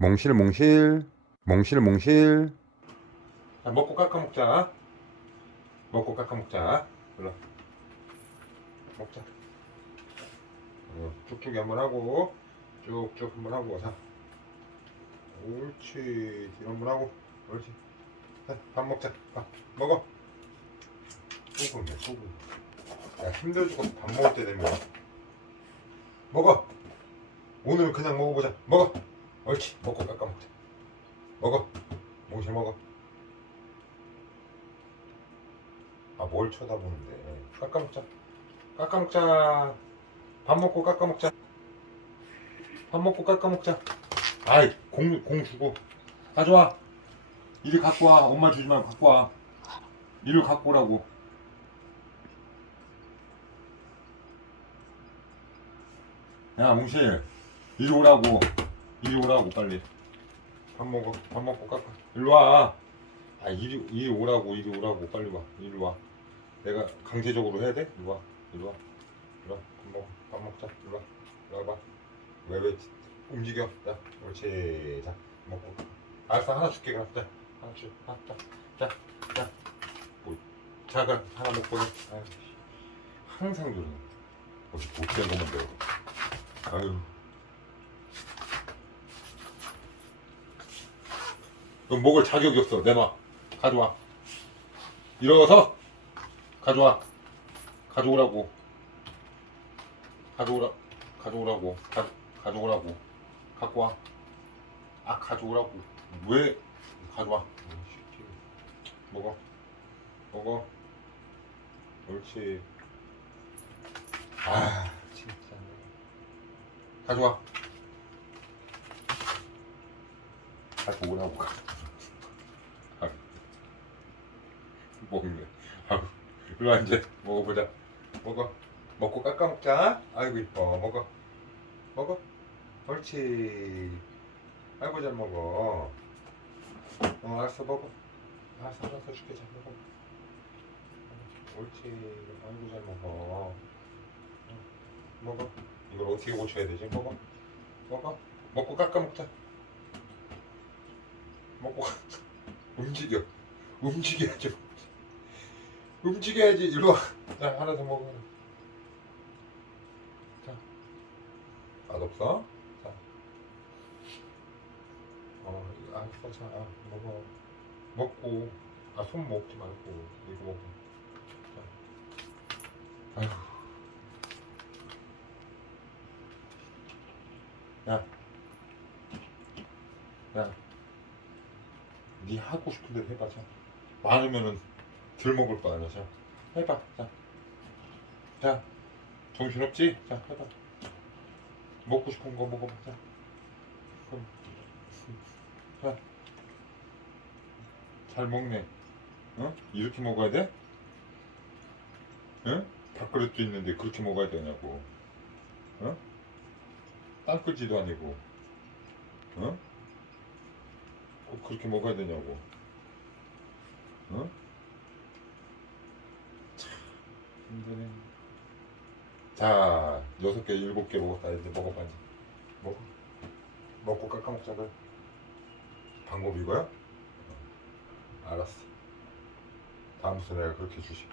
몽실 몽실 몽실 몽실. 자 먹고 깎아 먹자. 먹고 깎아 먹자. 일로 먹자. 어, 쭉쭉 한번 하고 쭉쭉 한번 하고 자. 옳지. 뒤로 한번 하고. 옳지. 자, 밥 먹자. 밥 먹어. 소금이야 소금. 야 힘들어 죽어서 밥 먹을 때 되면 먹어. 오늘은 그냥 먹어보자. 먹어 옳지. 먹고 깎아 먹자. 먹어. 몽실 먹어. 아 뭘 쳐다보는데. 깎아 먹자. 깎아 먹자. 밥 먹고 깎아 먹자. 밥 먹고 깎아 먹자. 아이 공, 공 주고. 가져와 이리 갖고 와. 엄마 주지 말고 갖고 와. 이리 갖고 오라고. 야 몽실. 이리 오라고 이리 오라고 빨리. 밥 먹어 밥 먹고 깎아. 일로 와아 이리 이리 오라고 이리 오라고 빨리 와. 이리 와. 내가 강제적으로 해야 돼? 이리 와 이리 와. 이리 와밥 먹어 밥 먹자. 이리 와 이리 와봐. 왜왜 움직여. 자 옳지 자 먹고. 알았어 하나 줄게 그럼. 자 하나 줄 하나 자자자. 뭐, 자 그럼 하나 먹고 해. 아유, 항상 그러네. 어디 못된 것만 배워 아유 넌 먹을 자격이 없어. 내놔 가져와. 일어서 가져와. 가져오라고. 가져오라 가져오라고. 가, 가져오라고. 갖고 와 아 가져오라고. 왜? 가져와. 먹어. 먹어. 옳지. 아 진짜. 가져와 가져오라고? 아, 먹네. 아유 일로 와 이제 먹어보자. 먹어. 먹고 깎아 먹자. 아이고 이뻐. 먹어. 먹어. 옳지. 아이고 잘 먹어. 어 알았어 먹어. 알았어 알았어 줄게. 잘 먹어. 옳지. 아이고 잘 먹어. 어, 먹어. 이걸 어떻게 고쳐야 되지? 먹어. 먹어. 먹고 깎아 먹자 먹고 깎아. 움직여 움직여야지 움직여야지 일로 와. 자 하나 더 먹어. 자 맛없어? 자. 어 이거 알았어 자 아, 먹어. 먹고 아 손 먹지 말고 이거 먹어. 자. 아휴. 야. 야. 네 하고 싶은 대로 해봐 자. 많으면은 덜 먹을 거 아니야. 자, 해봐. 자, 자, 정신 없지? 자, 해봐. 먹고 싶은 거 먹어봐. 자, 그럼. 자, 잘 먹네. 어? 이렇게 먹어야 돼? 응? 밥그릇도 있는데 그렇게 먹어야 되냐고. 어? 땅끄지도 아니고. 어? 꼭 그렇게 먹어야 되냐고. 어? 힘드네. 자, 여섯 개, 일곱 개 먹었다. 이제 먹어봐. 이제. 먹어. 먹고 깎아 먹자. 그래. 방법 이거야? 어. 알았어. 다음부터 내가 그렇게 주시.